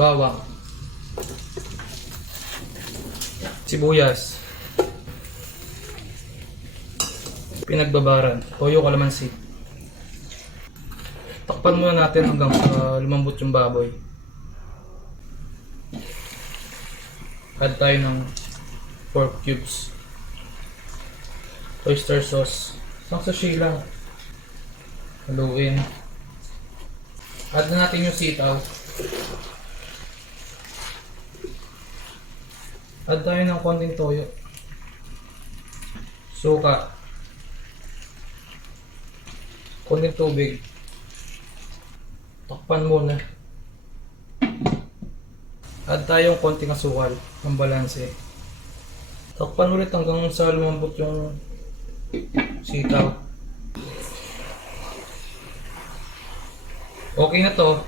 bawang, sibuyas, pinagbabaran, toyo, kalamansi. Takpan muna natin hanggang lumambot yung baboy. Add tayo ng pork cubes, oyster sauce, isang sachet lang. Haluin. Add na natin yung sitaw. Add tayo ng konting toyo, suka, konting tubig. Takpan muna. Add tayong konting asukal, ng balanse. Takpan ulit hanggang sa lumambot yung sitaw. Okay na to.